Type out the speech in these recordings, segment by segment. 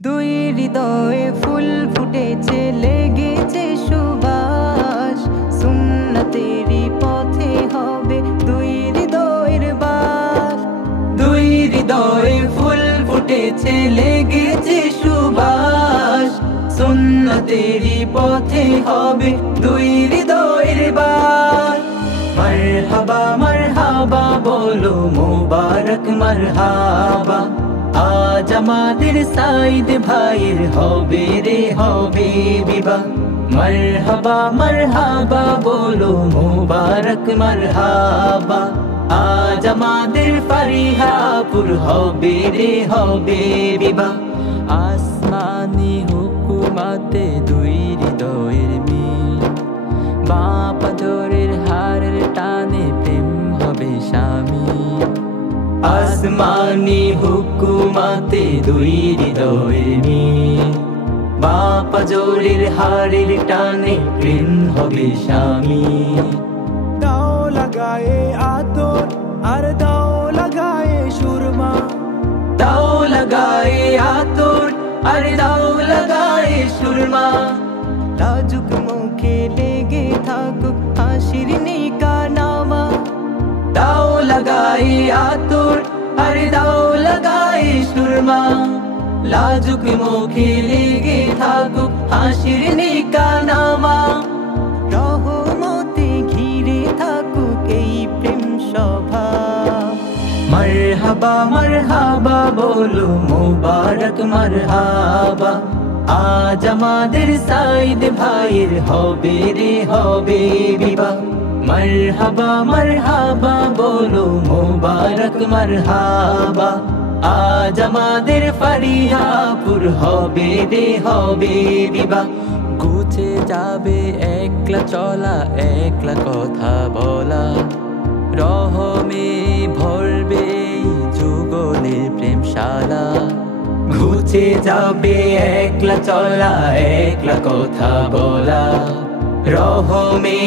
দুই হৃদয়ে ফুল ফুটেছে, লেগেছে সুবাস। সুন্নতেরই পথে হবে দুই হৃদয়ের বাস। দুই হৃদয়ে ফুল ফুটেছে, লেগেছে সুবাস। সুন্নতেরই পথে হবে দুই হৃদয়ের বাস। মারহাবা মারহাবা বলো মুবারক মারহাবা, আজ আমাদের সাইদ ভাইয়ের হবে রে হবে বিবাহ। মারহাবা মারহাবা বলো মুবারক মারহাবা, আজ আমাদের ফারিহাপুর হবে রে হবে বিবাহ। আসমানি হুকুমাতে দুই হৃদয়ের মিল, বাপ জোরের হারের টানে প্রেম হবে শামিল। আসমানি হুকুমাতে দুই হৃদয়ের মিল, বাপ জোরের হারের টানে প্রেম হবে শামিল। দাও লাগায়ে আতর আর দাও লাগায়ে সুরমা, দাও লাগায়ে আতর আর দাও লাগায়ে সুরমা। লাজুক মুখে লেগে থাকুক হাসির নিকানামা। দাও লাগায়ে আতর আর দাও লাগায়ে সুরমা। লাজুক মুখে লেগে থাকুক হাসির নিকানামা। রহমতে ঘিরে থাকুক এই প্রেম সভা। মারহাবা মারহাবা বলো মুবারক মারহাবা, আজ আমাদের সাইদ ভাইয়ের হবে রে হবে বিবাহ। মারহাবা মারহাবা বলো মুবারক মারহাবা, আজ আমাদের ফারিহাপুর হবে রে হবে বিবাহ। গুছে যাবে একলা চলা একলা কথা বলা, রহমে ভরবে যুগলের প্রেমশালা। ঘুচে যাবে একলা চলা একলা কথা বলা, রহমে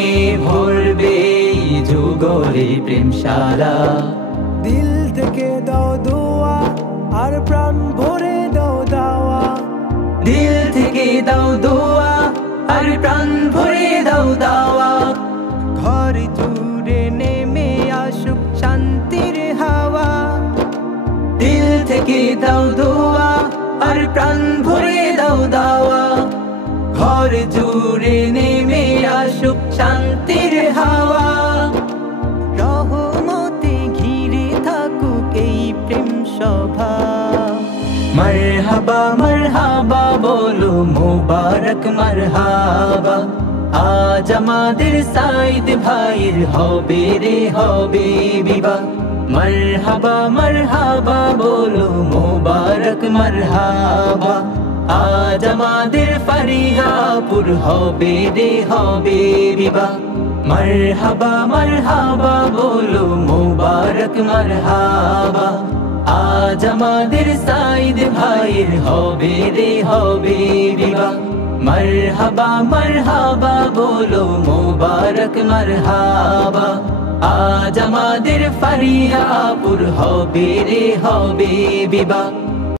ভরবে যুগলের প্রেমশালা। দিল থেকে দাও দোয়া আর প্রাণ ভরে দাও দাওয়া, দিল থেকে দাও দোয়া আর প্রাণ ভরে দাও দাওয়া। ঘর জুড়ে নেমে আসুক শান্তির হাওয়া। দিল থেকে দাও দোয়া আর প্রাণ ভরে দাও দাওয়া। ঘর জুড়ে নেমে আসুক শান্তির হাওয়া। রহমতে ঘিরে থাকুক এই প্রেম সভা। মারহাবা মারহাবা বলো মুবারক মারহাবা, আজ আমাদের সাইদ ভাইয়ের হবে রে হবে বিবাহ। মারহাবা মারহাবা বলো মুবারক মারহাবা, আজ আমাদের ফারিহাপুর হবে রে হবে বিবাহ। মারহাবা মারহাবা বলো মুবারক মারহাবা, আজ আমাদের সাইদ ভাইয়ের হবে রে হবে বিবাহ। মারহাবা মারহাবা বলো মুবারক মারহাবা, আজ আমাদের ফারিহাপুর হবে রে হবে বিবাহ।